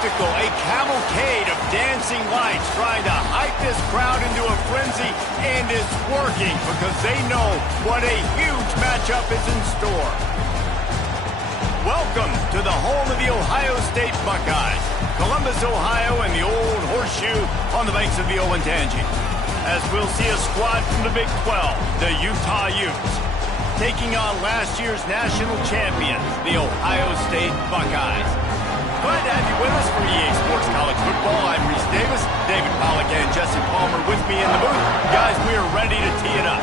spectacle, a cavalcade of dancing lights trying to hype this crowd into a frenzy, and it's working because they know what a huge matchup is in store. Welcome to the home of the Ohio State Buckeyes, Columbus, Ohio, and the old horseshoe on the banks of the Olentangy. As we'll see a squad from the Big 12, the Utah Utes, taking on last year's national champions, the Ohio State Buckeyes. Glad to have you with us for EA Sports College Football. I'm Reese Davis, David Pollack, and Jesse Palmer with me in the booth. Guys, we are ready to tee it up.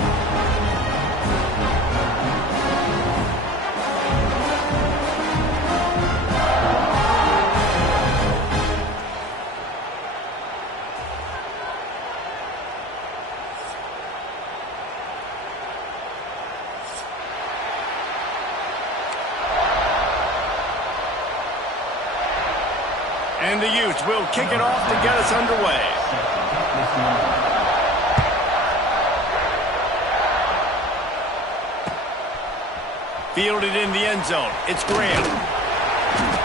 And the Utes will kick it off to get us underway. Fielded in the end zone. It's Graham.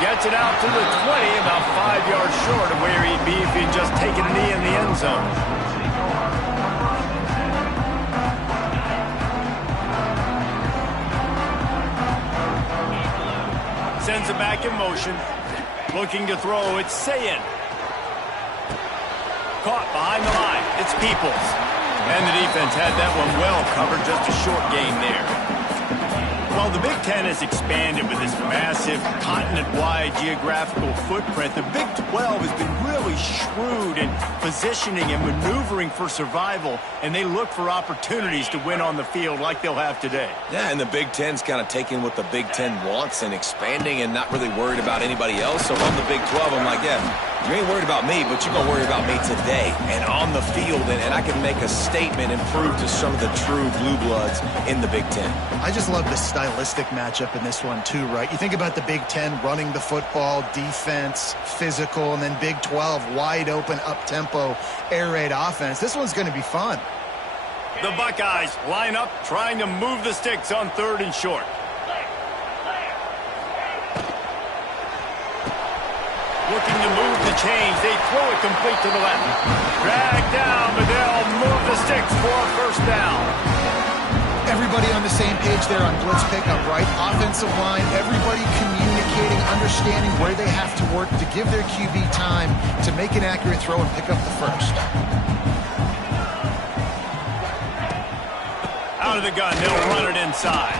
Gets it out to the 20, about 5 yards short of where he'd be if he'd just taken a knee in the end zone. Sends it back in motion. Looking to throw, it's Sayin. Caught behind the line, it's Peoples. And the defense had that one well covered, just a short gain there. Well, the Big Ten has expanded with this massive continent-wide geographical footprint. The Big 12 has been really shrewd in positioning and maneuvering for survival, and they look for opportunities to win on the field like they'll have today. Yeah, and the Big Ten's kind of taking what the Big Ten wants and expanding and not really worried about anybody else. So on the Big 12, I'm like, yeah, you ain't worried about me, but you're going to worry about me today and on the field, and I can make a statement and prove to some of the true blue bloods in the Big Ten. I just love the stylistic matchup in this one too, right? You think about the Big Ten running the football, defense, physical, and then Big 12 wide open, up-tempo, air raid offense. This one's going to be fun. The Buckeyes line up, trying to move the sticks on 3rd and short. Looking to move the chains. They throw it complete to the left. Drag down, but they'll move the sticks for a first down. Everybody on the same page there on blitz pickup, right? Offensive line, everybody communicating, understanding where they have to work to give their QB time to make an accurate throw and pick up the first. Out of the gun, they'll run it inside.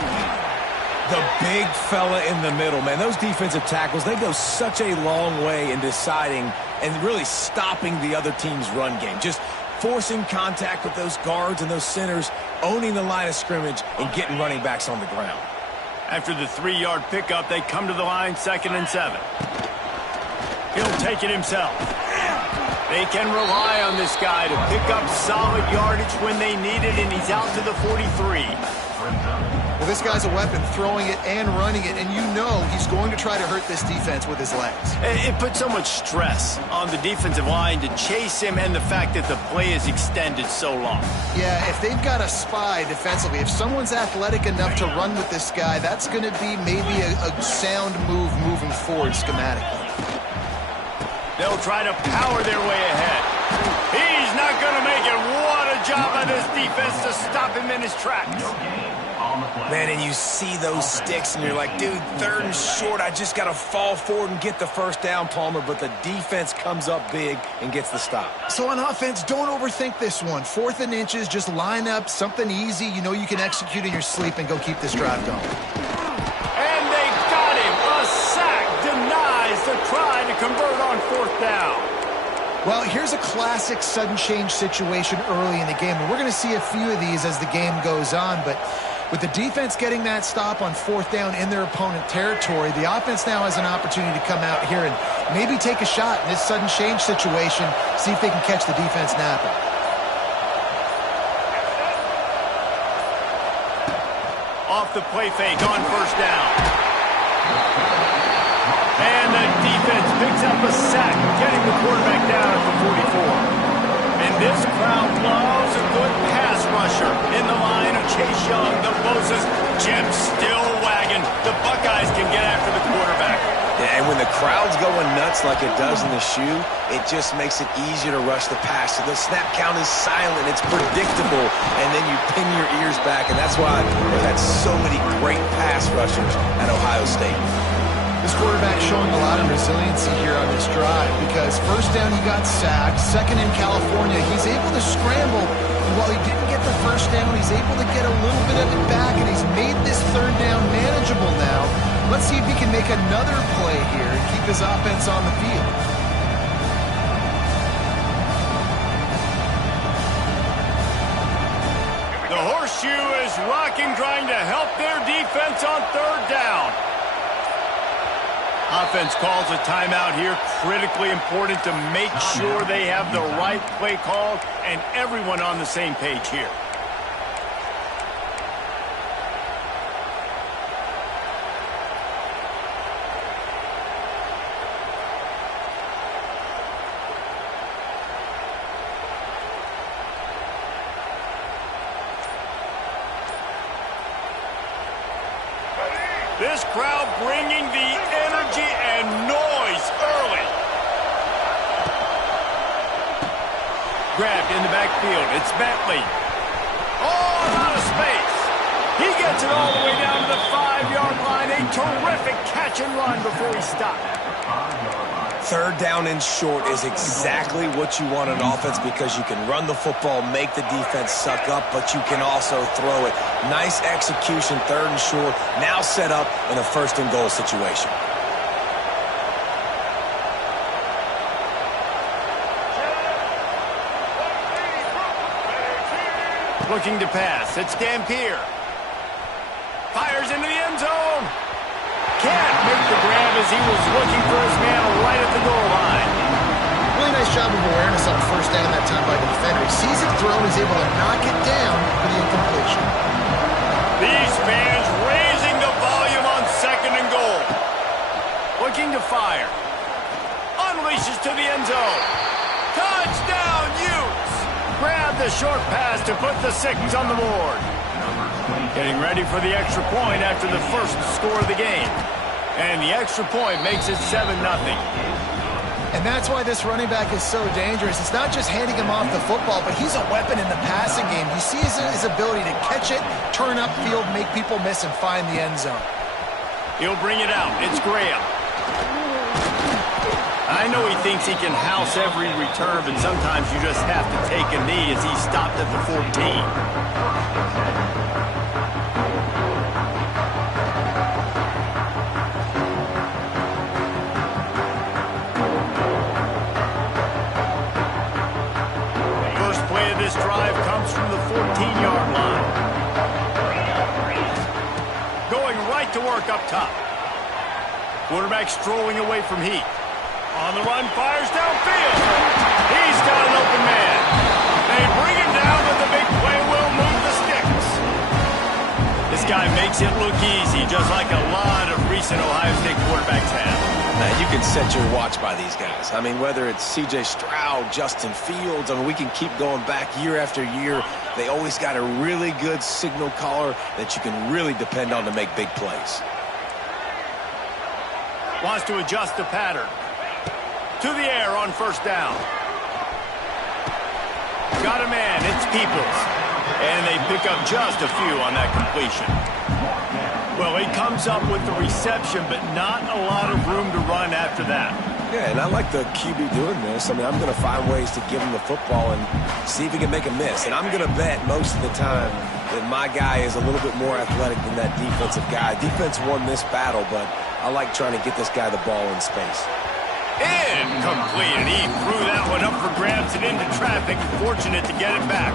The big fella in the middle, man. Those defensive tackles, they go such a long way in deciding and really stopping the other team's run game. Just forcing contact with those guards and those centers, owning the line of scrimmage, and getting running backs on the ground. After the 3-yard pickup, they come to the line, 2nd and 7. He'll take it himself. They can rely on this guy to pick up solid yardage when they need it, and he's out to the 43. Well, this guy's a weapon, throwing it and running it, and you know he's going to try to hurt this defense with his legs. It puts so much stress on the defensive line to chase him, and the fact that the play is extended so long. Yeah, if they've got a spy defensively, if someone's athletic enough to run with this guy, that's going to be maybe a sound move moving forward schematically. They'll try to power their way ahead. He's not going to make it. What a job by this defense to stop him in his tracks. Man, and you see those sticks, and you're like, dude, 3rd and short, I just got to fall forward and get the first down, Palmer, but the defense comes up big and gets the stop. So on offense, don't overthink this one. 4th and inches, just line up, something easy you know you can execute in your sleep and go keep this drive going. And they got him. A sack denies the try to convert on 4th down. Well, here's a classic sudden change situation early in the game, and we're going to see a few of these as the game goes on, but with the defense getting that stop on 4th down in their opponent territory, the offense now has an opportunity to come out here and maybe take a shot in this sudden change situation, see if they can catch the defense napping. Off the play fake on 1st down. And the defense picks up a sack, getting the quarterback down at the 44. And this crowd loves a good pass rusher in the line of Chase Young, the Bosa's, Jim still wagging. The Buckeyes can get after the quarterback. Yeah, And when the crowd's going nuts like it does in the shoe, it just makes it easier to rush the pass. So the snap count is silent. It's predictable. And then you pin your ears back. And that's why we've had so many great pass rushers at Ohio State. This quarterback showing a lot of resiliency here on this drive because first down he got sacked, second in California, he's able to scramble, and while he didn't get the first down, he's able to get a little bit of it back, and he's made this third down manageable now. Let's see if he can make another play here and keep his offense on the field. The horseshoe is rocking, trying to help their defense on third down. Offense calls a timeout here. Critically important to make sure they have the right play call and everyone on the same page here. This crowd bringing the energy and noise early. Grabbed in the backfield. It's Bentley. Oh, out of space. He gets it all the way down to the 5-yard line. A terrific catch and run before he stopped. Third down and short is exactly what you want on offense because you can run the football, make the defense suck up, but you can also throw it. Nice execution, third and short, now set up in a first and goal situation. Looking to pass. It's Dampier. Fires into the end zone. Can't make the grab as he was looking for his man right at the goal line. Really nice job of awareness on first down that time by the defender. He sees it thrown, he's able to knock it down for the incompletion. These fans raising the volume on second and goal. Looking to fire. Unleashes to the end zone. Touchdown, Utes! Grab the short pass to put the 6 on the board. Getting ready for the extra point after the first score of the game. And the extra point makes it 7-0. And that's why this running back is so dangerous. It's not just handing him off the football, but he's a weapon in the passing game. You see his ability to catch it, turn upfield, make people miss, and find the end zone. He'll bring it out. It's Graham. I know he thinks he can house every return, but sometimes you just have to take a knee as he stopped at the 14. This drive comes from the 14-yard line. Going right to work up top. Quarterback strolling away from Heath. On the run, fires downfield. He's got an open man. They bring him down, but the big play will move the sticks. This guy makes it look easy, just like a lot of recent Ohio State quarterbacks have. Man, you can set your watch by these guys. I mean, whether it's C.J. Stroud, Justin Fields, I mean, we can keep going back year after year. They always got a really good signal caller that you can really depend on to make big plays. Wants to adjust the pattern. To the air on first down. Got a man, it's Peoples. And they pick up just a few on that completion. Well, he comes up with the reception, but not a lot of room to run after that. Yeah, and I like the QB doing this. I mean, I'm going to find ways to give him the football and see if he can make a miss. And I'm going to bet most of the time that my guy is a little bit more athletic than that defensive guy. Defense won this battle, but I like trying to get this guy the ball in space. Incomplete, and he threw that one up for grabs and into traffic. Fortunate to get it back.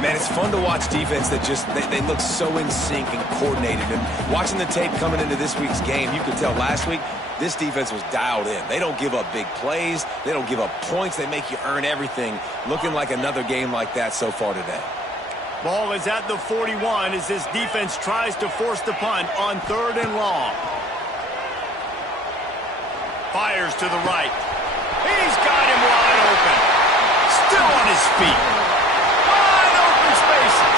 Man, it's fun to watch defense that just, they look so in sync and coordinated. And watching the tape coming into this week's game, you could tell last week, this defense was dialed in. They don't give up big plays. They don't give up points. They make you earn everything. Looking like another game like that so far today. Ball is at the 41 as this defense tries to force the punt on third and long. Fires to the right. He's got him wide open. Still on his feet. Wide open spaces.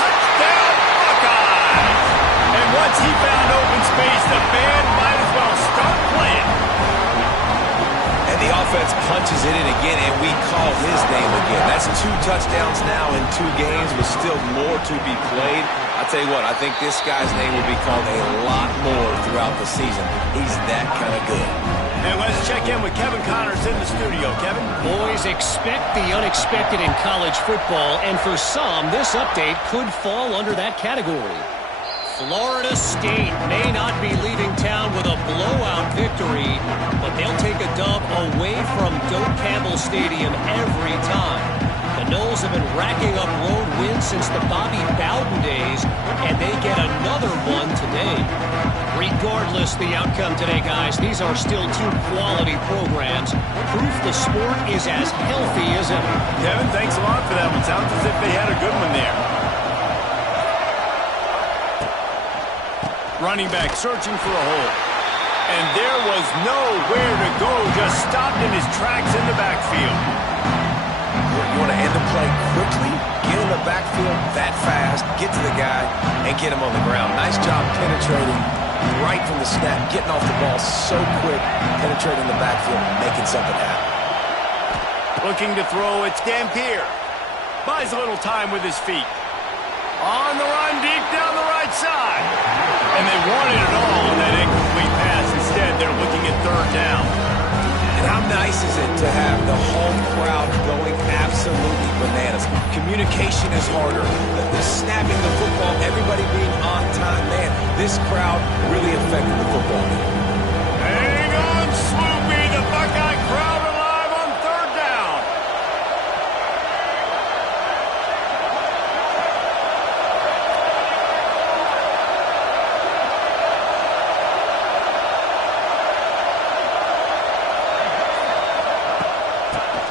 Touchdown, Buckeyes. And once he found open space, the band might as defense punches it in again, and we call his name again. That's 2 touchdowns now in 2 games with still more to be played. I tell you what, I think this guy's name will be called a lot more throughout the season. He's that kind of good. And let's check in with Kevin Connors in the studio. Kevin? Boys, expect the unexpected in college football, and for some, this update could fall under that category. Florida State may not be leaving town with a blowout victory, but they'll take a dub away from Doak Campbell Stadium every time. The Noles have been racking up road wins since the Bobby Bowden days, and they get another one today. Regardless the outcome today, guys, these are still 2 quality programs. Proof the sport is as healthy as ever. Kevin, thanks a lot for that one. Sounds as if they had a good one there. Running back searching for a hole. And there was nowhere to go. Just stopped in his tracks in the backfield. You want to end the play quickly, get in the backfield that fast, get to the guy, and get him on the ground. Nice job penetrating right from the snap, getting off the ball so quick, penetrating the backfield, making something happen. Looking to throw, it's Dampier. Buys a little time with his feet. On the run, deep down the right side. And they wanted it all on that incomplete pass. Instead, they're looking at 3rd down. And how nice is it to have the home crowd going absolutely bananas? Communication is harder. The snapping the football, everybody being on time. Man, this crowd really affected the football game. Hang on, Sloopy. The Buckeye crowd alive on 3rd down.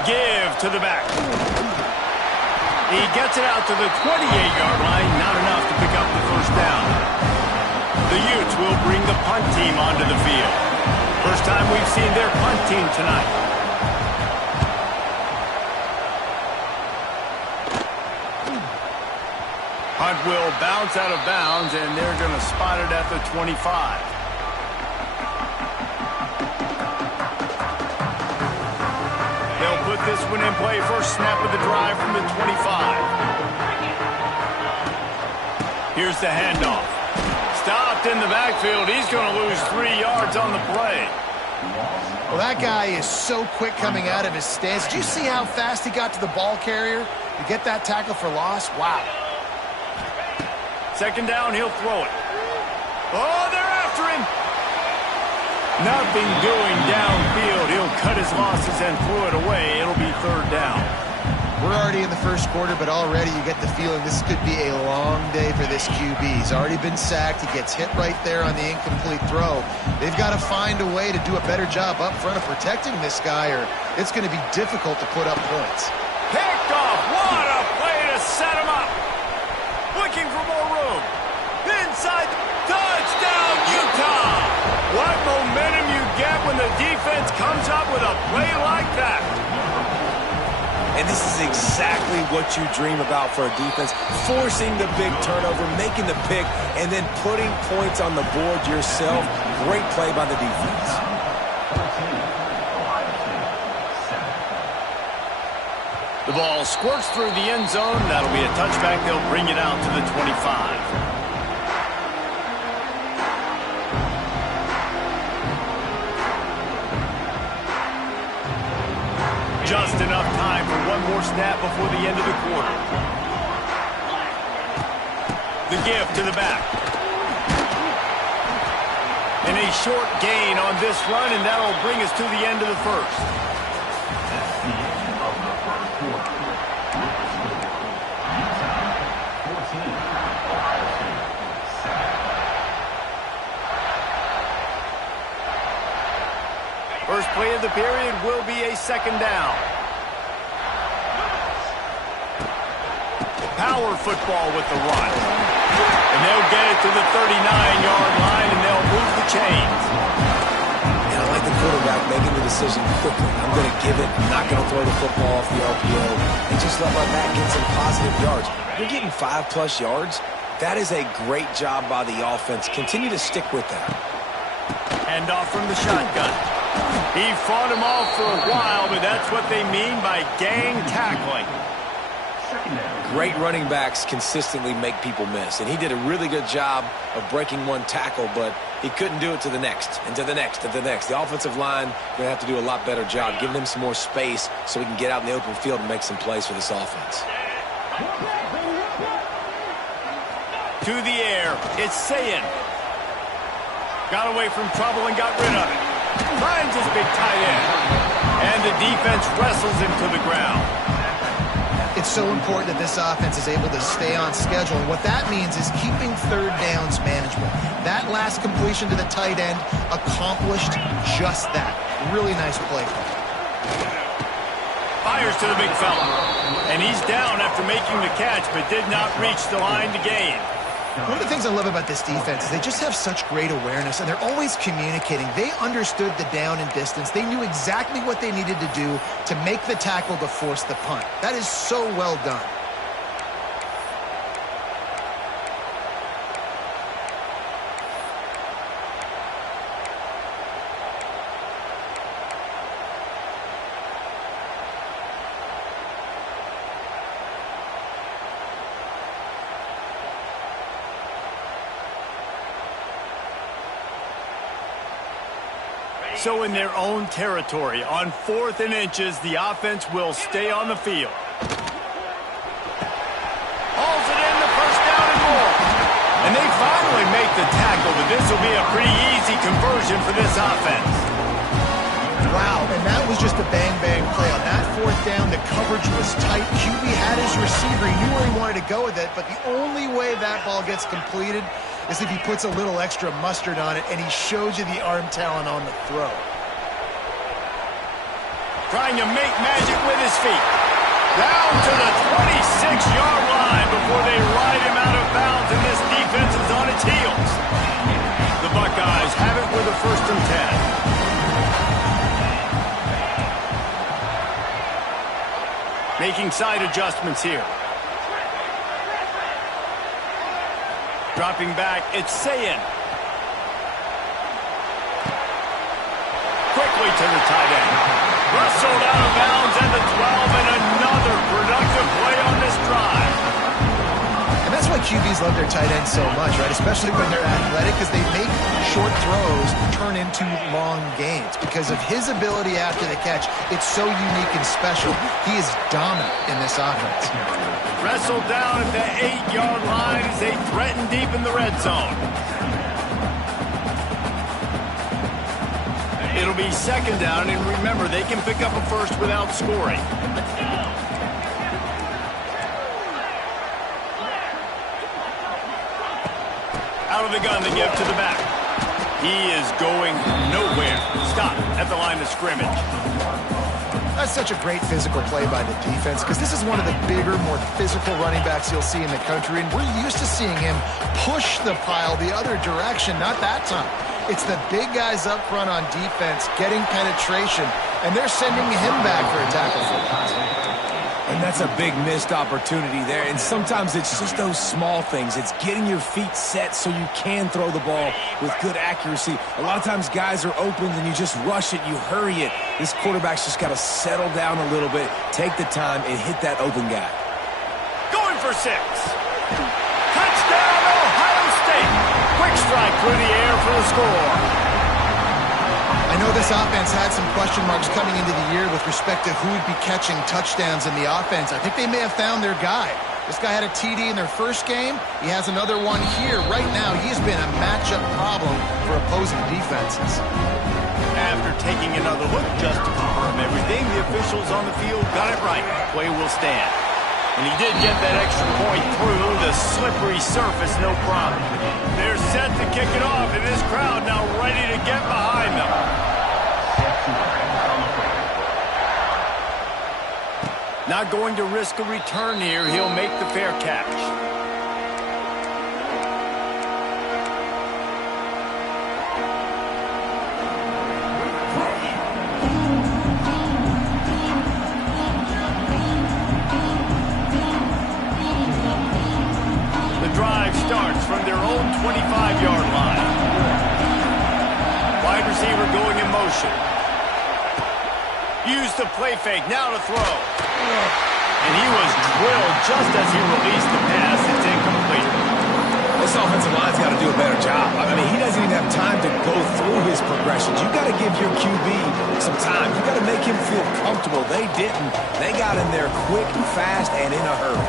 Give to the back. He gets it out to the 28-yard line. Not enough to pick up the 1st down. The Utes will bring the punt team onto the field. First time we've seen their punt team tonight. Punt will bounce out of bounds, and they're going to spot it at the 25. Put this one in play. First snap of the drive from the 25. Here's the handoff. Stopped in the backfield. He's going to lose 3 yards on the play. Well, that guy is so quick coming out of his stance. Did you see how fast he got to the ball carrier to get that tackle for loss? Wow. 2nd down, he'll throw it. Oh, they're after him. Nothing doing downfield. He'll cut his losses and throw it away. It'll be 3rd down. We're already in the 1st quarter, but already you get the feeling this could be a long day for this QB. He's already been sacked. He gets hit right there on the incomplete throw. They've got to find a way to do a better job up front of protecting this guy, or it's going to be difficult to put up points. Picked off. What a play to set him up. Looking for more room. Inside. Touchdown, Utah. What momentum you get when the defense comes up with a play like that. And this is exactly what you dream about for a defense. Forcing the big turnover, making the pick, and then putting points on the board yourself. Great play by the defense. The ball squirts through the end zone. That'll be a touchback. They'll bring it out to the 25. Just enough time for one more snap before the end of the quarter. The give to the back. And a short gain on this run, and that'll bring us to the end of the 1st. First play of the period will be a 2nd down. Power football with the run. And they'll get it to the 39-yard line, and they'll move the chains. And I like the quarterback making the decision quickly. I'm going to give it. I'm not going to throw the football off the RPO. And just let my back get some positive yards. You're getting 5+ yards. That is a great job by the offense. Continue to stick with that. Hand off from the shotgun. He fought him off for a while, but that's what they mean by gang tackling. Great running backs consistently make people miss, and he did a really good job of breaking one tackle, but he couldn't do it to the next, and to the next, and to the next. The offensive line going to have to do a lot better job giving him some more space so he can get out in the open field and make some plays for this offense. To the air, it's Sayin. Got away from trouble and got rid of it. Finds his big tight end. And the defense wrestles him to the ground. It's so important that this offense is able to stay on schedule. And what that means is keeping third downs manageable. That last completion to the tight end accomplished just that. Really nice play. Fires to the big fella. And he's down after making the catch, but did not reach the line to gain. One of the things I love about this defense is they just have such great awareness, and they're always communicating. They understood the down and distance. They knew exactly what they needed to do to make the tackle to force the punt. That is so well done. So in their own territory, on 4th and inches, the offense will stay on the field. Hauls it in, the first down and more. And they finally make the tackle, but this will be a pretty easy conversion for this offense. Wow, and that was just a bang-bang play. On that 4th down, the coverage was tight. QB had his receiver. He knew where he wanted to go with it, but the only way that ball gets completed is if he puts a little extra mustard on it, and he shows you the arm talent on the throw. Trying to make magic with his feet. Down to the 26-yard line before they ride him out of bounds, and this defense is on its heels. The Buckeyes have it with a 1st and 10. Making side adjustments here. Dropping back, it's Sayin. Quickly to the tight end. Rustled out of bounds at the 12, and another productive play on this drive. And that's why QBs love their tight ends so much, right? Especially when they're athletic, because they make short throws turn into long gains. Because of his ability after the catch, it's so unique and special. He is dominant in this offense. Wrestled down at the 8-yard line as they threaten deep in the red zone. It'll be 2nd down, and remember, they can pick up a first without scoring. Out of the gun to give to the back. He is going nowhere. Stop at the line of scrimmage. That's such a great physical play by the defense, because this is one of the bigger, more physical running backs you'll see in the country, and we're used to seeing him push the pile the other direction. Not that time. It's the big guys up front on defense getting penetration, and they're sending him back for a tackle for loss. And that's a big missed opportunity there. And sometimes it's just those small things. It's getting your feet set so you can throw the ball with good accuracy. A lot of times guys are open and you just rush it, you hurry it. This quarterback's just got to settle down a little bit, take the time, and hit that open guy. Going for 6. Touchdown, Ohio State. Quick strike through the air for the score. I know this offense had some question marks coming into the year with respect to who would be catching touchdowns in the offense. I think they may have found their guy. This guy had a TD in their first game. He has another one here. Right now, he's been a matchup problem for opposing defenses. After taking another look just to confirm everything, the officials on the field got it right. Play will stand. And he did get that extra point through the slippery surface, no problem. They're set to kick it off, and this crowd now ready to get behind them. Not going to risk a return here. He'll make the fair catch. The drive starts from their own 25-yard line. Wide receiver going in motion. Use the play fake, now to throw. And he was drilled just as he released the pass. It's incomplete. This offensive line's got to do a better job. I mean, he doesn't even have time to go through his progressions. You got to give your QB some time. You got to make him feel comfortable. They didn't. They got in there quick, fast, and in a hurry.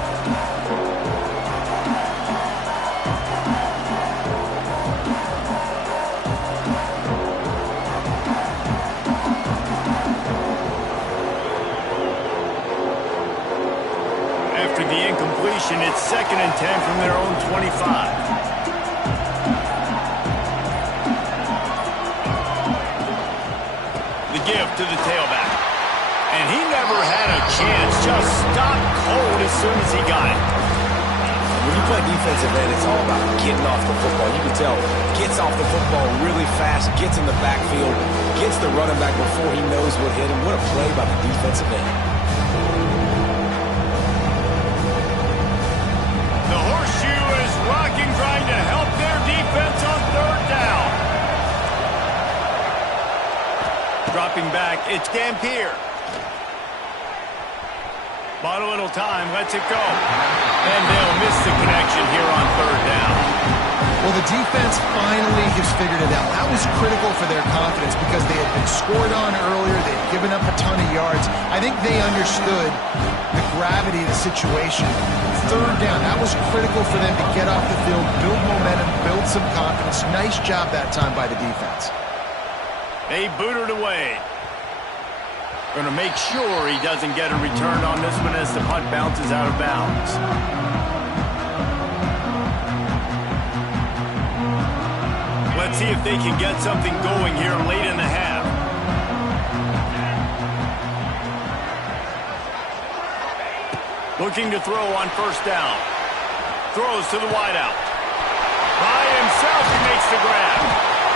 After the incompletion, it's 2nd and 10 from their own 25. The give to the tailback. And he never had a chance. Just stopped cold as soon as he got it. When you play defensive end, it's all about getting off the football. You can tell, gets off the football really fast, gets in the backfield, gets the running back before he knows what hit him. What a play by the defensive end. The horseshoe is rocking, trying to help their defense on 3rd down. Dropping back, it's Dampier. Bought a little time, lets it go. And they'll miss the connection here on 3rd down. Well, the defense finally has figured it out. That was critical for their confidence because they had been scored on earlier. They had given up a ton of yards. I think they understood the gravity of the situation. 3rd down, that was critical for them to get off the field, build momentum, build some confidence. Nice job that time by the defense. They booted away. Going to make sure he doesn't get a return on this one as the punt bounces out of bounds. Let's see if they can get something going here late in the half. Looking to throw on 1st down. Throws to the wideout. By himself, he makes the grab.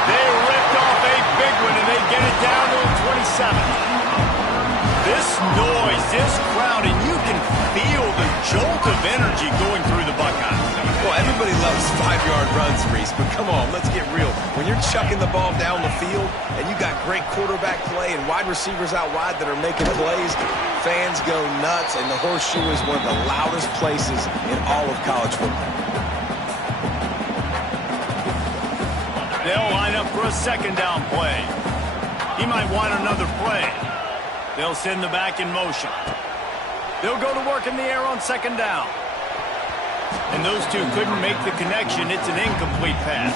They ripped off a big one, and they get it down to the 27. This noise, this crowd, and you can feel the jolt of energy going through the Buckeyes. Well, everybody loves 5-yard runs, Reese, but come on, let's get real. When you're chucking the ball down the field and you got great quarterback play and wide receivers out wide that are making plays, fans go nuts, and the horseshoe is one of the loudest places in all of college football. They'll line up for a 2nd down play. He might want another play. They'll send the back in motion. They'll go to work in the air on 2nd down. And those two couldn't make the connection. It's an incomplete pass.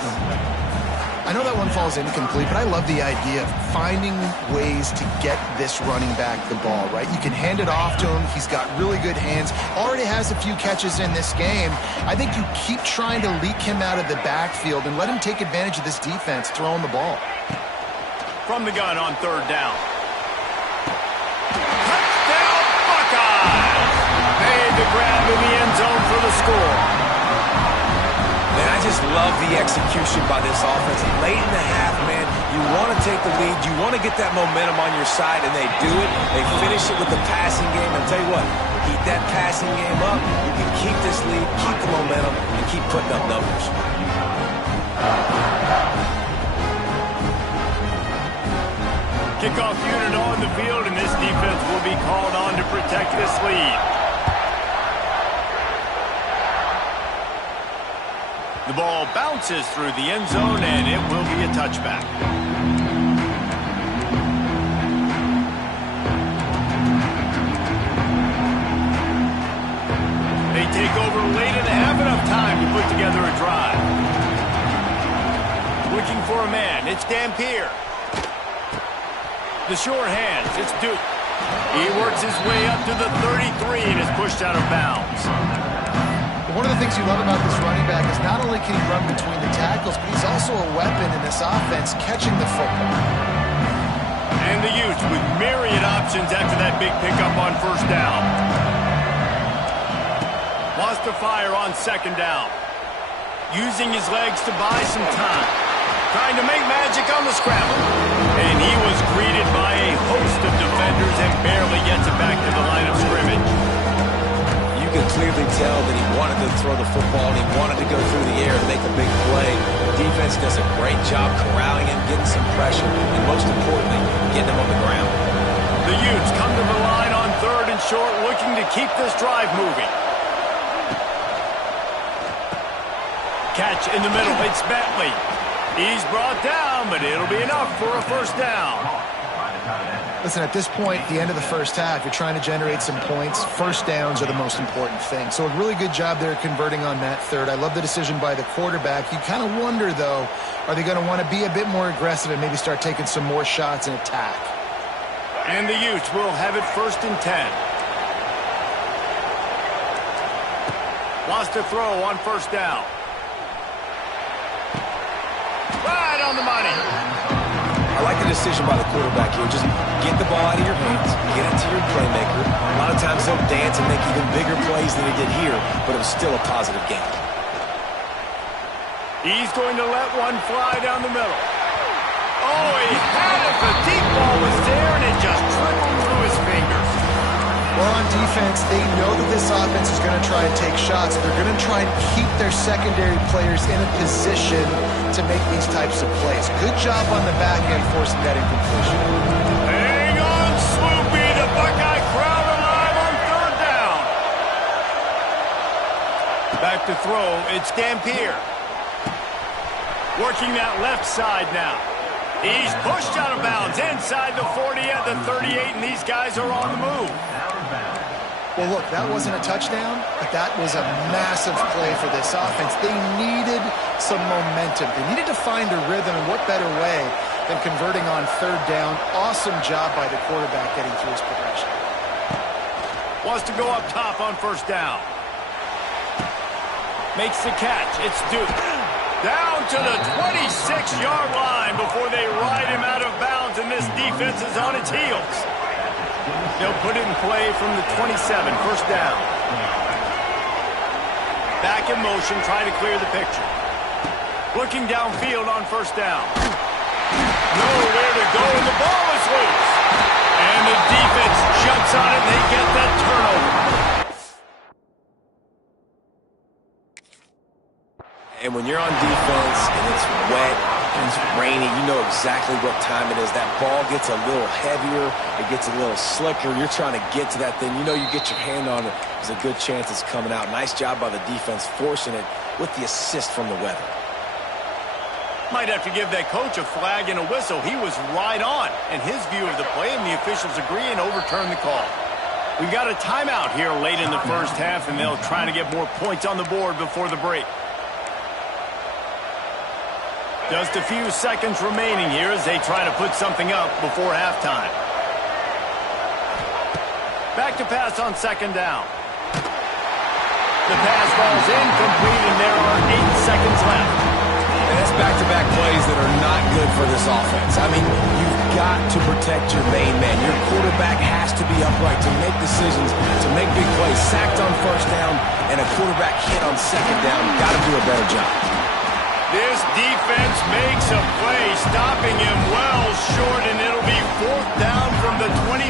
I know that one falls incomplete, but I love the idea of finding ways to get this running back the ball, right? You can hand it off to him. He's got really good hands. Already has a few catches in this game. I think you keep trying to leak him out of the backfield and let him take advantage of this defense throwing the ball. From the gun on 3rd down. Touchdown, Buckeyes! Made the grab in the end zone for the score. Man, I just love the execution by this offense. Late in the half, man, you want to take the lead. You want to get that momentum on your side, and they do it. They finish it with the passing game. I'll tell you what, keep that passing game up. You can keep this lead, keep the momentum, and keep putting up numbers. Kickoff unit on the field, and this defense will be called on to protect this lead. The ball bounces through the end zone, and it will be a touchback. They take over late in the half, enough time to put together a drive. Looking for a man, it's Dampier. The short hands, it's Duke. He works his way up to the 33 and is pushed out of bounds. One of the things you love about this running back is not only can he run between the tackles, but he's also a weapon in this offense catching the football. And the use with myriad options after that big pickup on 1st down. Wants to fire on 2nd down. Using his legs to buy some time. Trying to make magic on the scramble. And he was greeted by a host of defenders and barely gets it back to the line of scrimmage. You can clearly tell that he wanted to throw the football and he wanted to go through the air and make a big play. The defense does a great job corralling him, getting some pressure, and most importantly, getting him on the ground. The Utes come to the line on 3rd and short, looking to keep this drive moving. Catch in the middle. It's Bentley. He's brought down, but it'll be enough for a first down. Listen, at this point, at the end of the first half, you're trying to generate some points. First downs are the most important thing. So a really good job there converting on that 3rd. I love the decision by the quarterback. You kind of wonder, though, are they going to want to be a bit more aggressive and maybe start taking some more shots and attack? And the Utes will have it 1st and 10. Wants to throw on 1st down. Right on the money. I like the decision by the quarterback here. Just get the ball out of your hands, get it to your playmaker. A lot of times he'll dance and make even bigger plays than he did here, but it was still a positive game. He's going to let one fly down the middle. Oh, he had it. The deep ball was there, and it just trickled through his fingers. Well, on defense, they know that this offense is going to try and take shots. They're going to try and keep their secondary players in a position to make these types of plays. Good job on the back end forcing that incompletion. Hang on, Swoopy. The Buckeye crowd alive on 3rd down. Back to throw. It's Dampier. Working that left side now. He's pushed out of bounds inside the 40 at the 38, and these guys are on the move. Well, look, that wasn't a touchdown, but that was a massive play for this offense. They needed some momentum. They needed to find a rhythm, and what better way than converting on 3rd down. Awesome job by the quarterback getting through his progression. Wants to go up top on 1st down. Makes the catch. It's Duke. Down to the 26-yard line before they ride him out of bounds, and this defense is on its heels. They'll put it in play from the 27, 1st down. Back in motion, trying to clear the picture. Looking downfield on 1st down. Nowhere to go, and the ball is loose. And the defense jumps on it, and they get that turnover. And when you're on defense and it's wet and it's rainy, you know exactly what time it is. That ball gets a little heavier. It gets a little slicker. You're trying to get to that thing. You know you get your hand on it. There's a good chance it's coming out. Nice job by the defense forcing it with the assist from the weather. Might have to give that coach a flag and a whistle. He was right on in his view of the play, and the officials agree and overturn the call. We've got a timeout here late in the first half, and they'll try to get more points on the board before the break. Just a few seconds remaining here as they try to put something up before halftime. Back to pass on 2nd down. The pass ball's incomplete, and there are 8 seconds left. And that's back-to-back plays that are not good for this offense. I mean, you've got to protect your main man. Your quarterback has to be upright to make decisions, to make big plays. Sacked on 1st down and a quarterback hit on 2nd down. Got to do a better job. This defense makes a play, stopping him well short, and it'll be 4th down from the 24.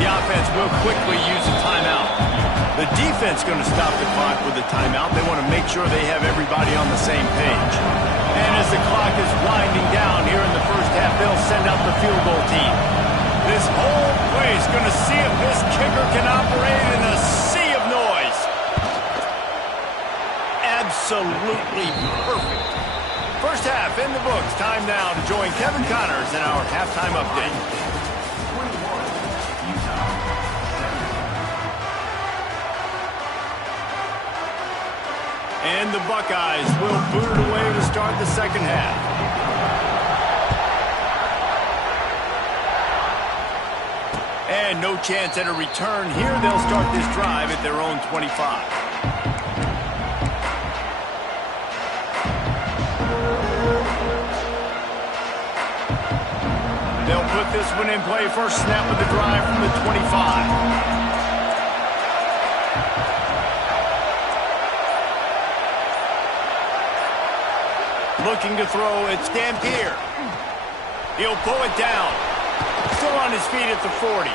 The offense will quickly use a timeout. The defense going to stop the clock with a timeout. They want to make sure they have everybody on the same page. And as the clock is winding down here in the first half, they'll send out the field goal team. This whole play is going to see if this kicker can operate in a sea of noise. Absolutely perfect. First half in the books. Time now to join Kevin Connors in our halftime update. And the Buckeyes will boot it away to start the second half. And no chance at a return here. They'll start this drive at their own 25. They'll put this one in play. First snap of the drive from the 25. Looking to throw, it's Dampier. He'll pull it down. Still on his feet at the 40.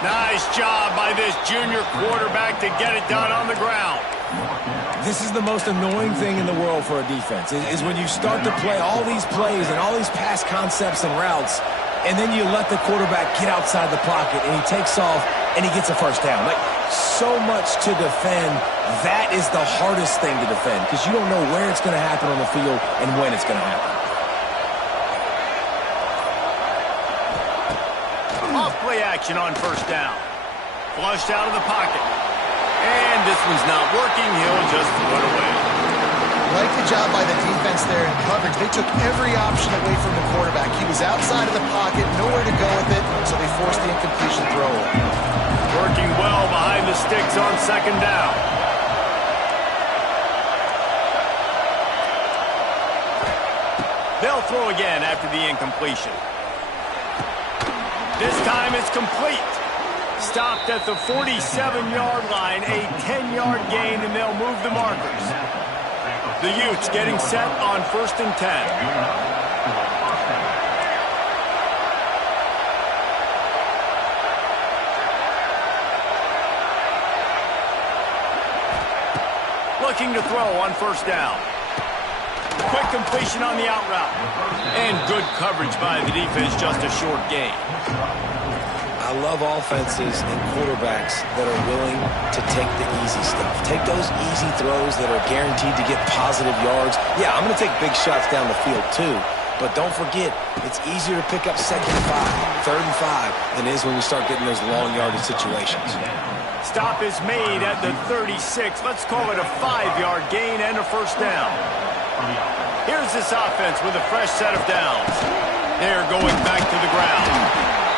Nice job by this junior quarterback to get it done on the ground. This is the most annoying thing in the world for a defense, is when you start to play all these plays and all these pass concepts and routes, and then you let the quarterback get outside the pocket, and he takes off, and he gets a first down. Like, so much to defend. That is the hardest thing to defend because you don't know where it's going to happen on the field and when it's going to happen. Off play action on first down. Flushed out of the pocket. And this one's not working. He'll just run away. Like the job by the defense there in coverage. They took every option away from the quarterback. He was outside of the pocket, nowhere to go with it, so they forced the incompletion throw. Working well behind the sticks on second down. They'll throw again after the incompletion. This time it's complete. Stopped at the 47-yard line, a 10-yard gain, and they'll move the markers. The Utes getting set on 1st and 10. Looking to throw on first down. Quick completion on the out route. And good coverage by the defense, just a short gain. I love offenses and quarterbacks that are willing to take the easy stuff. Take those easy throws that are guaranteed to get positive yards. Yeah, I'm going to take big shots down the field too. But don't forget, it's easier to pick up 2nd and 5, 3rd and 5 than it is when we start getting those long yardage situations. Stop is made at the 36. Let's call it a 5-yard gain and a first down. Here's this offense with a fresh set of downs. They're going back to the ground.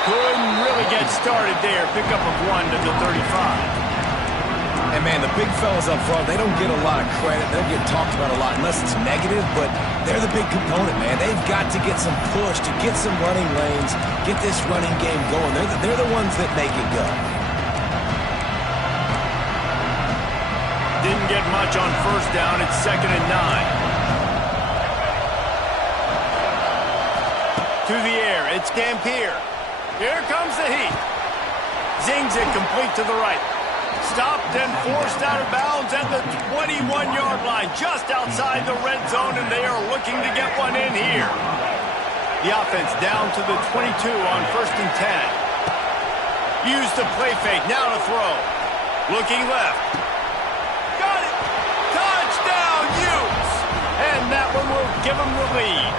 Couldn't really get started there. Pickup of 1 to the 35. And, man, the big fellas up front, they don't get a lot of credit. They don't get talked about a lot unless it's negative, but they're the big component, man. They've got to get some push to get some running lanes, get this running game going. They're the ones that make it go. Didn't get much on first down. It's 2nd and 9. To the air, it's Dampier. Here comes the heat. Zings it complete to the right. Stopped and forced out of bounds at the 21-yard line, just outside the red zone, and they are looking to get one in here. The offense down to the 22 on 1st and 10. Used the play fake, now to throw. Looking left. Got it! Touchdown, Utes! And that one will give them the lead.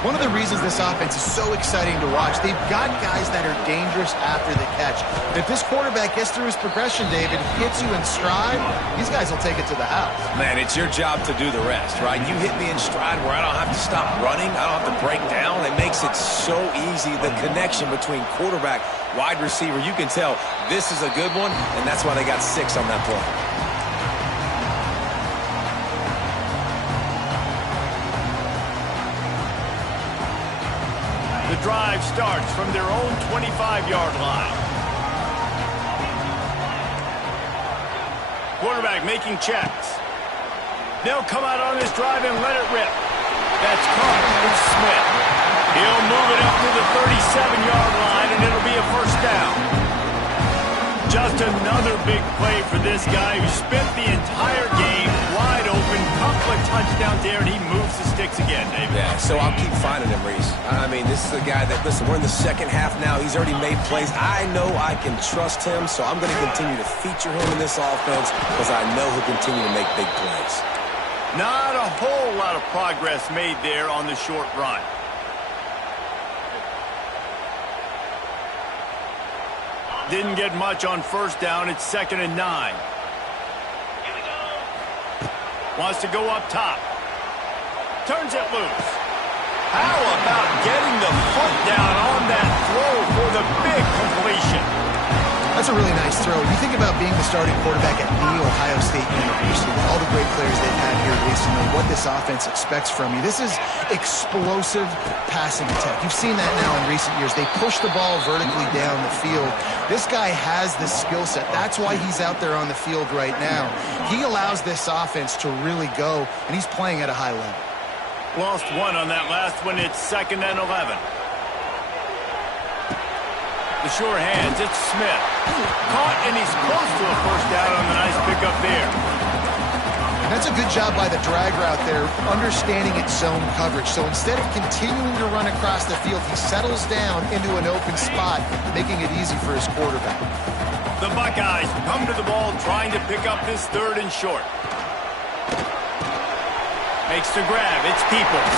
One of the reasons this offense is so exciting to watch, they've got guys that are dangerous after the catch. If this quarterback gets through his progression, David, hits you in stride, these guys will take it to the house. Man, it's your job to do the rest, right? You hit me in stride where I don't have to stop running. I don't have to break down. It makes it so easy. The connection between quarterback, wide receiver, you can tell this is a good one, and that's why they got 6 on that play. The drive starts from their own 25-yard line. Quarterback making checks. They'll come out on this drive and let it rip. That's caught. It's Smith. He'll move it up to the 37-yard line, and it'll be a first down. Just another big play for this guy who spent the entire game wide open. Couple of touchdowns there, and he moves the sticks again, David. Yeah, so I'll keep finding him, Reese. I mean, this is a guy that, listen, we're in the second half now. He's already made plays. I know I can trust him, so I'm going to continue to feature him in this offense because I know he'll continue to make big plays. Not a whole lot of progress made there on the short run. Didn't get much on first down. It's 2nd and 9. Wants to go up top. Turns it loose. How about getting the foot down on that throw for the big completion? That's a really nice throw. You think about being the starting quarterback at The Ohio State University, all the great players they've had here recently, what this offense expects from you. This is explosive passing attack. You've seen that now in recent years. They push the ball vertically down the field. This guy has the skill set. That's why he's out there on the field right now. He allows this offense to really go, and he's playing at a high level. Lost one on that last one. It's 2nd and 11. The sure hands, it's Smith. Caught, and he's close to a first down on the nice pickup there. That's a good job by the drag route there, understanding its zone coverage. So instead of continuing to run across the field, he settles down into an open spot, making it easy for his quarterback. The Buckeyes come to the ball trying to pick up this 3rd and short. Makes the grab. It's Peoples.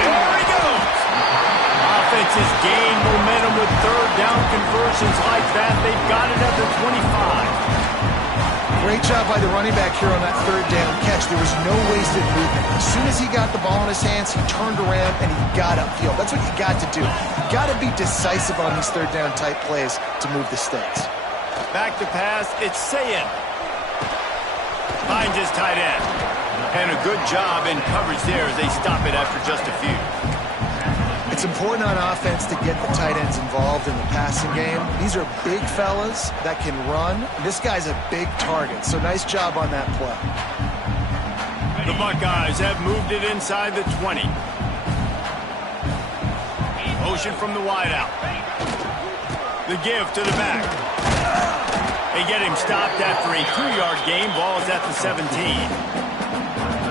There he goes. Offense has gained momentum with 3rd down conversions like that. They've got it at the 25. Great job by the running back here on that 3rd down catch. There was no wasted movement. As soon as he got the ball in his hands, he turned around and he got upfield. That's what you got to do. You got to be decisive on these 3rd down type plays to move the sticks. Back to pass. It's Sayin. Finds his tight end. And a good job in coverage there as they stop it after just a few. It's important on offense to get the tight ends involved in the passing game. These are big fellas that can run. This guy's a big target, so nice job on that play. The Buckeyes have moved it inside the 20. Motion from the wideout. The give to the back. They get him stopped after a 2-yard gain. Ball is at the 17.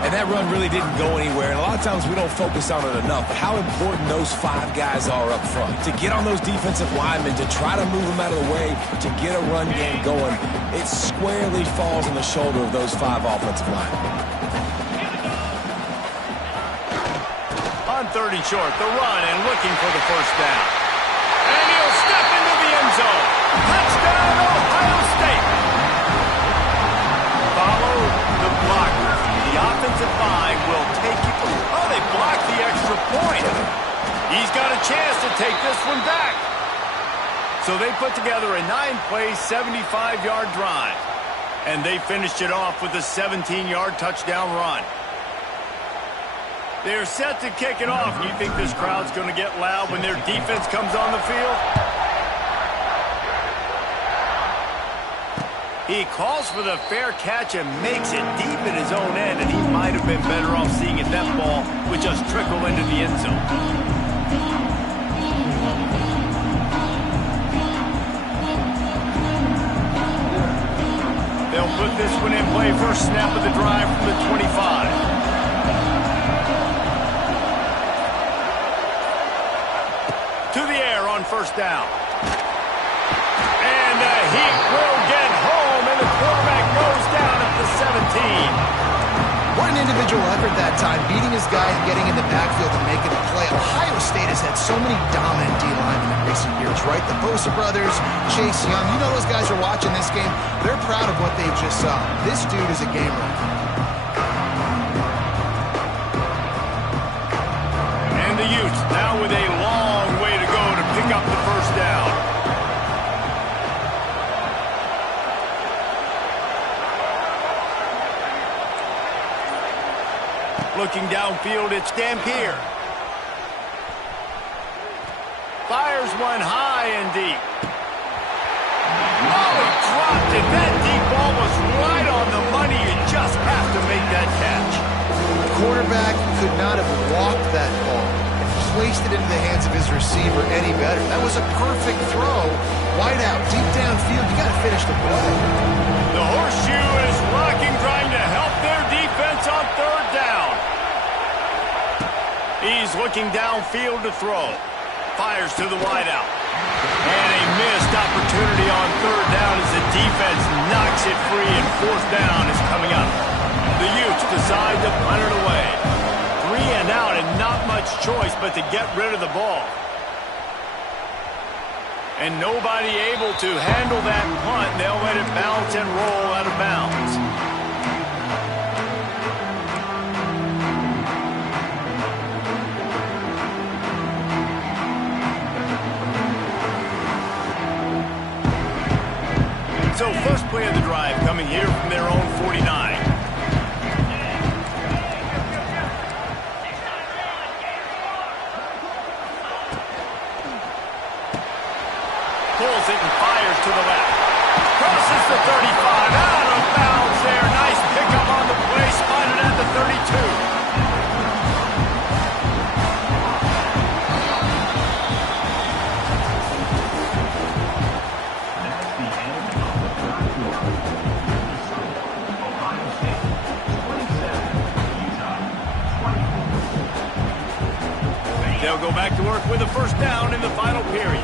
And that run really didn't go anywhere. And a lot of times we don't focus on it enough. But how important those 5 guys are up front. To get on those defensive linemen, to try to move them out of the way, to get a run game going, it squarely falls on the shoulder of those 5 offensive linemen. On 3rd and short, the run and looking for the 1st down. And he'll step into the end zone. Touchdown, Ohio State. Follow the blockers. The offensive line will take it. Oh, they blocked the extra point. He's got a chance to take this one back. So they put together a 9-play, 75-yard drive. And they finished it off with a 17-yard touchdown run. They're set to kick it off. You think this crowd's going to get loud when their defense comes on the field? He calls for the fair catch and makes it deep in his own end, and he might have been better off seeing if that ball would just trickle into the end zone. They'll put this one in play. First snap of the drive from the 25. To the air on 1st down. And he will get home, and the quarterback goes down at the 17. What an individual effort that time, beating his guy and getting in the backfield and making a play. Ohio State has had so many dominant D-linemen in recent years, right? The Bosa brothers, Chase Young. You know those guys are watching this game. They're proud of what they just saw. This dude is a game record. And the Utes now with a long way to go to pick up the 1st down. Looking downfield, it's Dampier. Fires one high and deep. Oh, he dropped it. That deep ball was right on the money. You just have to make that catch. The quarterback could not have walked that ball and placed it into the hands of his receiver any better. That was a perfect throw. Wide out, deep downfield. You got to finish the play. The horseshoe is rocking, trying to help their defense on 3rd down. He's looking downfield to throw. Fires to the wideout. And a missed opportunity on 3rd down as the defense knocks it free, and 4th down is coming up. The Utes decide to punt it away. 3 and out, and not much choice but to get rid of the ball. And nobody able to handle that punt. They'll let it bounce and roll out of bounds. So first play of the drive coming here from their own 49. Pulls it and fires to the left. Crosses the 35. Out of bounds there. Nice pickup on the play. Spotted at the 32. back to work with a first down in the final period.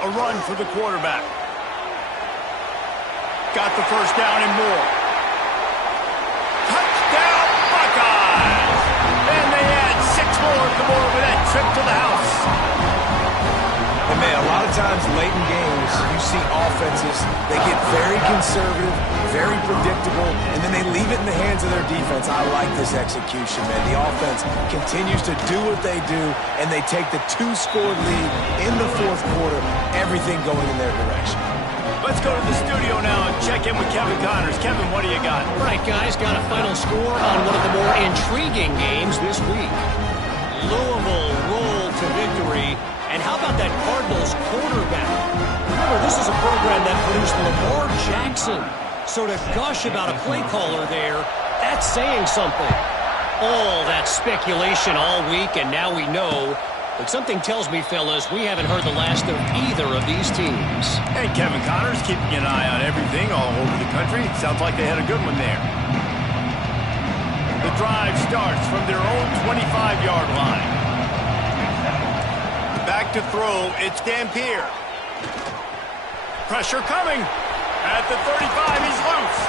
A run for the quarterback. Got the first down and more. Touchdown, Buckeyes! And they add 6 more to the board with that trip to the house. And man, a lot of times late in games, you see offenses, they get very conservative, very predictable, and then they leave it in the hands of their defense. I like this execution, man. The offense continues to do what they do, and they take the 2-score lead in the fourth quarter, everything going in their direction. Let's go to the studio now and check in with Kevin Connors. Kevin, what do you got? All right, guys, got a final score on one of the more intriguing games this week. Louisville rolled to victory. And how about that Cardinals quarterback? Remember, this is a program that produced Lamar Jackson. So to gush about a play caller there, that's saying something. All that speculation all week, and now we know. But something tells me, fellas, we haven't heard the last of either of these teams. And Kevin Connors keeping an eye on everything all over the country. Sounds like they had a good one there. The drive starts from their own 25-yard line. Back to throw, it's Dampier. Pressure coming. At the 35, he's loose.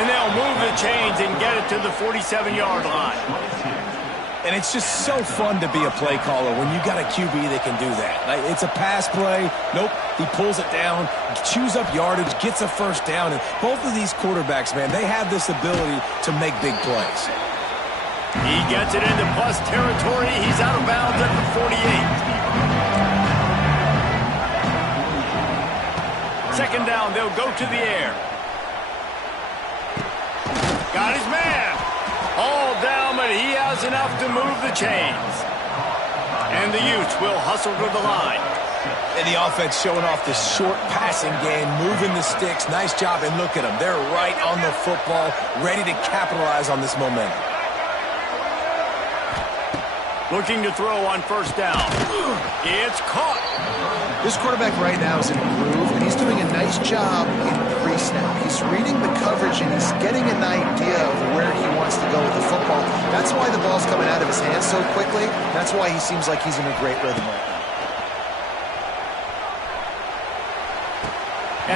And they'll move the chains and get it to the 47-yard line. And it's just so fun to be a play caller when you got a QB that can do that. Like, it's a pass play. Nope, he pulls it down, chews up yardage, gets a first down. And both of these quarterbacks, man, they have this ability to make big plays. He gets it into plus territory. He's out of bounds at the 48. Second down, they'll go to the air. Got his man. All down, but he has enough to move the chains. And the Utes will hustle to the line. And the offense showing off this short passing game, moving the sticks. Nice job, and look at them. They're right on the football, ready to capitalize on this momentum. Looking to throw on first down. It's caught. This quarterback right now is in a groove, and he's doing a nice job in pre-snap. He's reading the coverage, and he's getting an idea of where he wants to go with the football. That's why the ball's coming out of his hands so quickly. That's why he seems like he's in a great rhythm right now.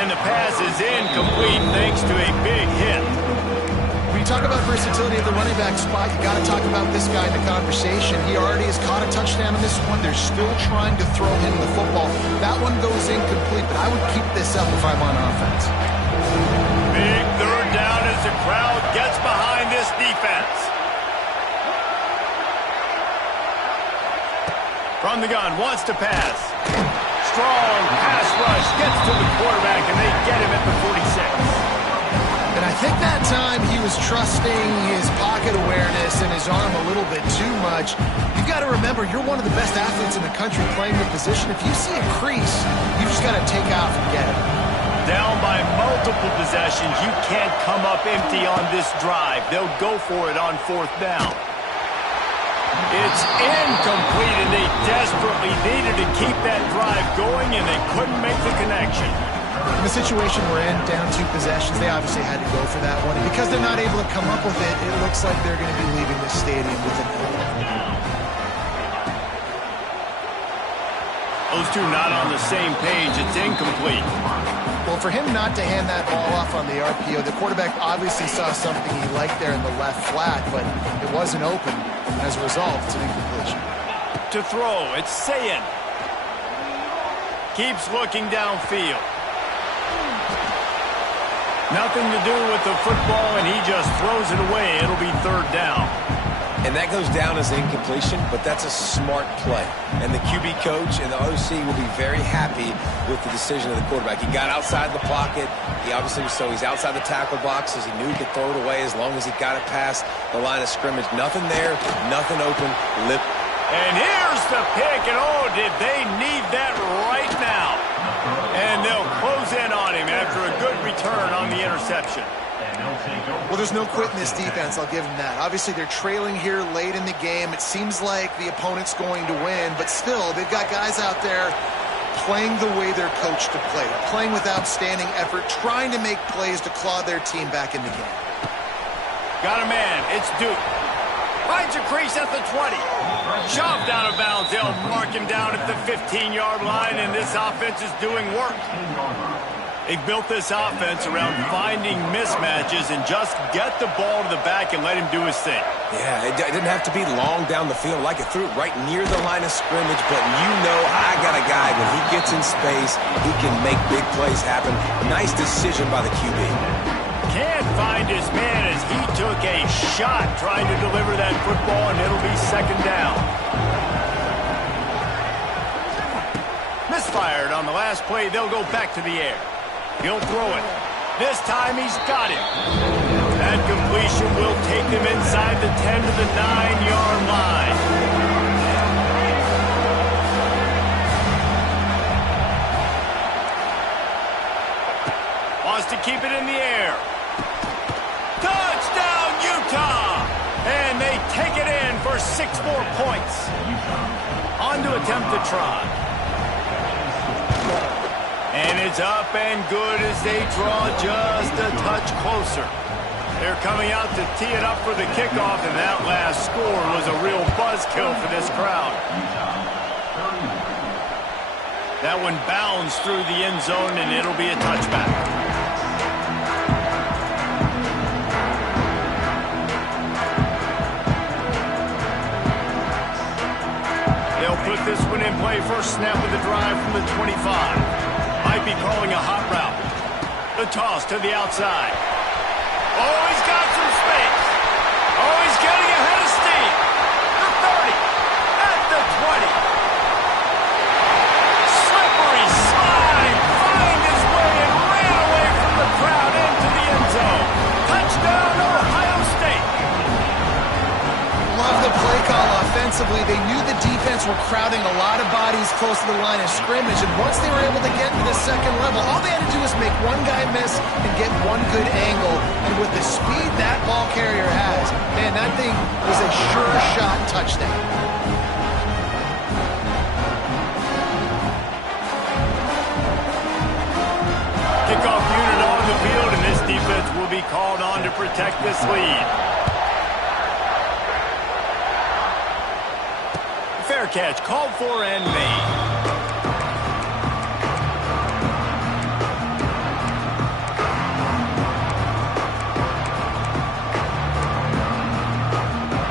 And the pass is incomplete thanks to a big hit. When you talk about versatility at the running back spot, you got to talk about this guy in the conversation. He already has caught a touchdown on this one. They're still trying to throw him the football. That one goes incomplete, but I would keep this up if I'm on offense. Big third down as the crowd gets behind this defense. From the gun, wants to pass. Strong pass rush, gets to the quarterback, and they get him at the 46. And I think that time he was trusting his pocket awareness and his arm a little bit too much. You've got to remember, you're one of the best athletes in the country playing the position. If you see a crease, you just got to take off and get it. Down by multiple possessions, you can't come up empty on this drive. They'll go for it on fourth down. It's incomplete, and they desperately needed to keep that drive going, and they couldn't make the connection. In the situation we're in, down 2 possessions, they obviously had to go for that one. And because they're not able to come up with it, it looks like they're going to be leaving the stadium with an L. Those two not on the same page. It's incomplete. Well, for him not to hand that ball off on the RPO, the quarterback obviously saw something he liked there in the left flat, but it wasn't open. As a result, it's an incompletion. To throw, it's Sayin. Keeps looking downfield. Nothing to do with the football, and he just throws it away. It'll be third down. And that goes down as an incompletion, but that's a smart play. And the QB coach and the OC will be very happy with the decision of the quarterback. He got outside the pocket. He obviously, so he's outside the tackle boxes. He knew he could throw it away as long as he got it past the line of scrimmage. Nothing there, nothing open, lip. And here's the pick, and oh, did they need that right now. And they'll close in on him after a good return on the interception. Well, there's no quit in this defense, I'll give them that. Obviously, they're trailing here late in the game. It seems like the opponent's going to win, but still, they've got guys out there playing the way they're coached to play. They're playing with outstanding effort, trying to make plays to claw their team back in the game. Got a man. It's Duke. Finds a crease at the 20. Shoved out of bounds. They'll mark him down at the 15-yard line, and this offense is doing work. They built this offense around finding mismatches and just get the ball to the back and let him do his thing. Yeah, it didn't have to be long down the field. Like it threw it right near the line of scrimmage, but you know I got a guy, when he gets in space, he can make big plays happen. Nice decision by the QB. Can't find his man as he took a shot trying to deliver that football, and it'll be second down. Misfired on the last play. They'll go back to the air. He'll throw it. This time he's got it. That completion will take them inside the 10 to the 9-yard line. Wants to keep it in the air. Touchdown, Utah! And they take it in for 6 more points. On to attempt the try. And it's up and good as they draw just a touch closer. They're coming out to tee it up for the kickoff, and that last score was a real buzzkill for this crowd. That one bounds through the end zone, and it'll be a touchback. They'll put this one in play. First snap of the drive from the 25. Might be calling a hot route. The toss to the outside. Oh, he's got some space. Oh, he's getting ahead of steam. The 30. At the 20. Slippery slide. Find his way and ran away from the crowd into the end zone. Touchdown, Ohio State. Love the play call offensively. They knew the defense were crowding a lot of bodies close to the line of scrimmage, and once they were able to get to the second level, all they had to do was make one guy miss and get one good angle, and with the speed that ball carrier has, man, that thing was a sure shot touchdown. Kickoff unit on the field, and this defense will be called on to protect this lead. Fair catch, called for and made.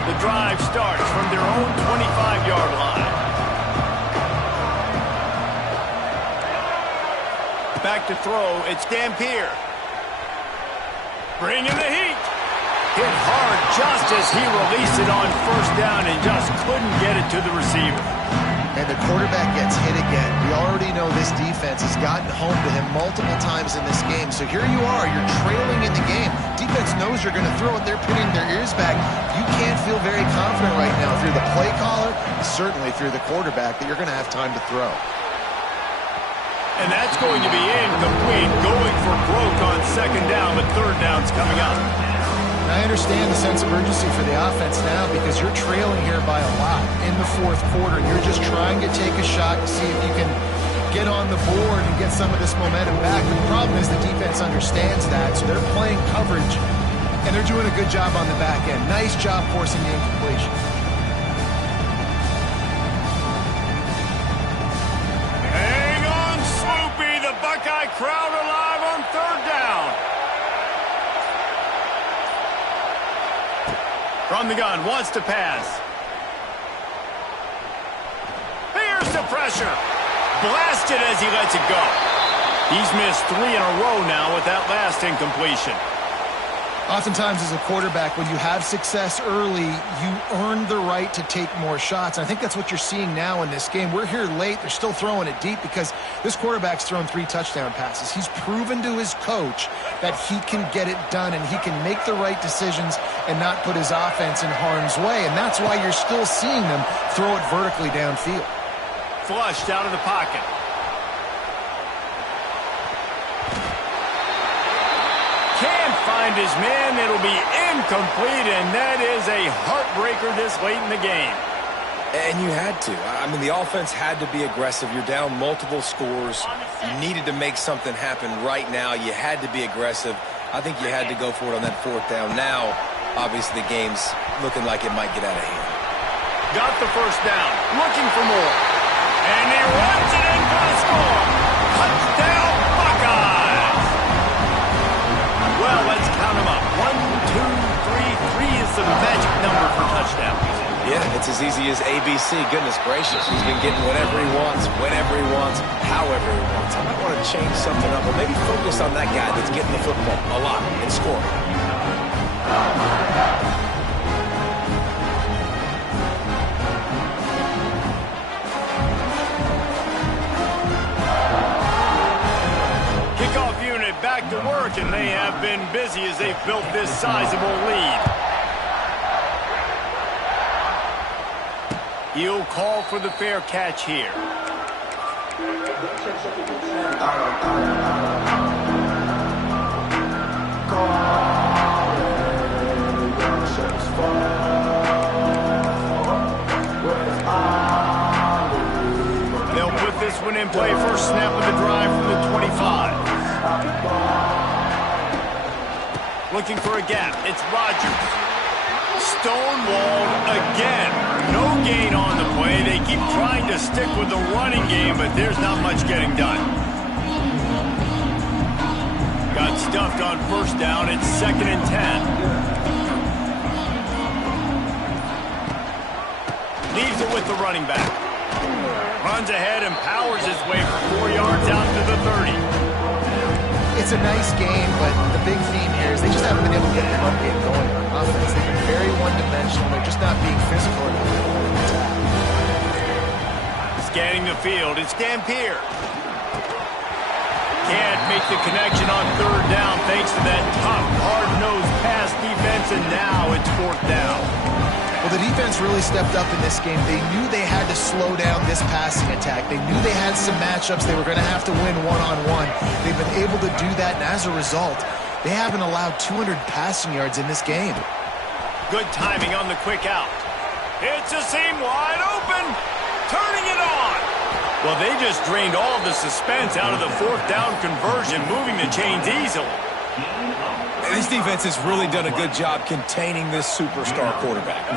The drive starts from their own 25-yard line. Back to throw, it's Dampier. Bringing the heat. Hit hard just as he released it on first down and just couldn't get it to the receiver. And the quarterback gets hit again. We already know this defense has gotten home to him multiple times in this game. So here you are, you're trailing in the game. Defense knows you're going to throw it. They're pinning their ears back. You can't feel very confident right now through the play caller, certainly through the quarterback, that you're going to have time to throw. And that's going to be incomplete, going for broke on second down, but third down's coming up. I understand the sense of urgency for the offense now because you're trailing here by a lot in the fourth quarter. You're just trying to take a shot to see if you can get on the board and get some of this momentum back. But the problem is the defense understands that, so they're playing coverage, and they're doing a good job on the back end. Nice job forcing the incompletion. Hang on, Swoopy. The Buckeye crowd alive on third down. From the gun, wants to pass. Here's the pressure. Blasted as he lets it go. He's missed 3 in a row now with that last incompletion. Oftentimes as a quarterback, when you have success early, you earn the right to take more shots. And I think that's what you're seeing now in this game. We're here late. They're still throwing it deep because this quarterback's thrown 3 touchdown passes. He's proven to his coach that he can get it done and he can make the right decisions and not put his offense in harm's way. And that's why you're still seeing them throw it vertically downfield. Flushed out of the pocket. Can't find his man. It'll be incomplete, and that is a heartbreaker this late in the game. And you had to. I mean, the offense had to be aggressive. You're down multiple scores. You needed to make something happen right now. You had to be aggressive. I think you had to go for it on that fourth down. Now, obviously, the game's looking like it might get out of hand. Got the first down, looking for more. And he runs it in for the score. Touchdown, Buckeyes! Well, let's count them up. 1, 2, 3. 3 is the magic number for touchdowns. Yeah, it's as easy as ABC. Goodness gracious. He's been getting whatever he wants, whenever he wants, however he wants. I might want to change something up or maybe focus on that guy that's getting the football a lot and scoring. Kickoff unit back to work, and they have been busy as they've built this sizable lead. He'll call for the fair catch here. They'll put this one in play. First snap of the drive from the 25. Looking for a gap. It's Rodgers. Stonewalled again. No gain on the play. They keep trying to stick with the running game, but there's not much getting done. Got stuffed on first down. It's 2nd and 10. Leaves it with the running back. Runs ahead and powers his way for 4 yards out to the 30. It's a nice game, but the big theme here is they just haven't been able to get the run game going on offense. They've been very one-dimensional. They're just not being physical enough. Scanning the field, it's Dampier. Can't make the connection on third down thanks to that tough, hard-nosed pass defense, and now it's 4th down. Well, the defense really stepped up in this game. They knew they had to slow down this passing attack. They knew they had some matchups they were going to have to win one-on-one. They've been able to do that, and as a result, they haven't allowed 200 passing yards in this game. Good timing on the quick out. It's a seam wide open. Turning it on. Well, they just drained all the suspense out of the 4th down conversion, moving the chains easily. This defense has really done a good job containing this superstar quarterback.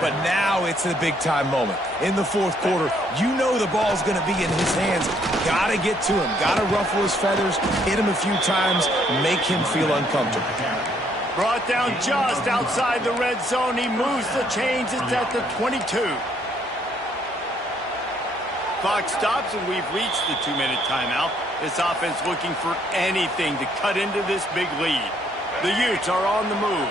But now it's a big-time moment. In the 4th quarter, you know the ball's going to be in his hands. Got to get to him. Got to ruffle his feathers, hit him a few times, make him feel uncomfortable. Brought down just outside the red zone. He moves the chains. It's at the 22. Clock stops, and we've reached the 2-minute timeout. This offense looking for anything to cut into this big lead. The Utes are on the move.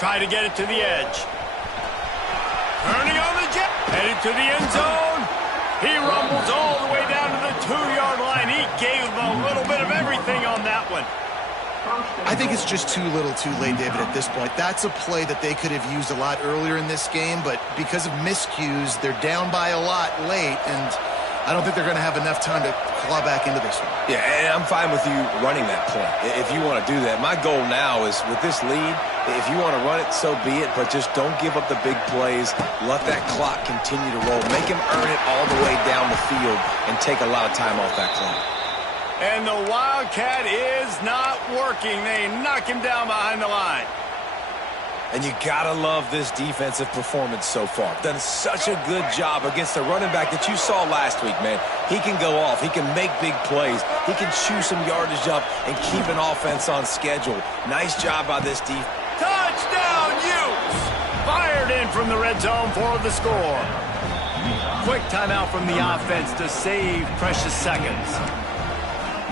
Try to get it to the edge. Turning on the jet. Headed to the end zone. He rumbles all the way down to the 2-yard line. He gave a little bit of everything on that one. I think it's just too little too late, David, at this point. That's a play that they could have used a lot earlier in this game, but because of miscues, they're down by a lot late, and I don't think they're going to have enough time to claw back into this one. Yeah, and I'm fine with you running that play if you want to do that. My goal now is with this lead, if you want to run it, so be it, but just don't give up the big plays. Let that clock continue to roll. Make him earn it all the way down the field and take a lot of time off that clock. And the Wildcat is not working. They knock him down behind the line. And you got to love this defensive performance so far. Done such a good job against the running back that you saw last week, man. He can go off. He can make big plays. He can chew some yardage up and keep an offense on schedule. Nice job by this defense. Touchdown, Utes! Fired in from the red zone for the score. Quick timeout from the offense to save precious seconds.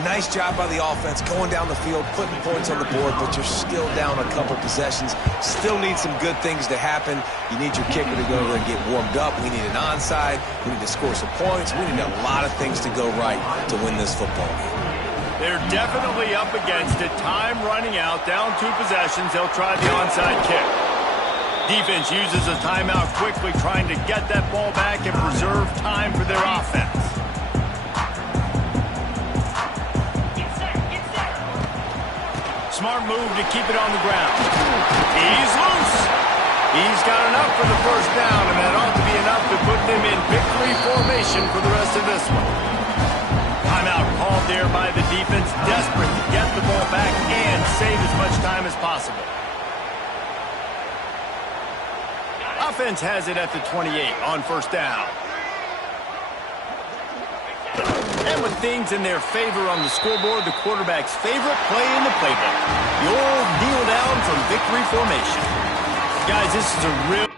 Nice job by the offense going down the field, putting points on the board, but you're still down a couple possessions. Still need some good things to happen. You need your kicker to go over and get warmed up. We need an onside. We need to score some points. We need a lot of things to go right to win this football game. They're definitely up against it. Time running out, down 2 possessions. They'll try the onside kick. Defense uses a timeout quickly, trying to get that ball back and preserve time for their offense. Smart move to keep it on the ground. He's loose. He's got enough for the first down, and that ought to be enough to put them in victory formation for the rest of this one. Timeout called there by the defense, desperate to get the ball back and save as much time as possible. Offense has it at the 28 on first down. And with things in their favor on the scoreboard, the quarterback's favorite play in the playbook, the old kneel down from victory formation. Guys, this is a real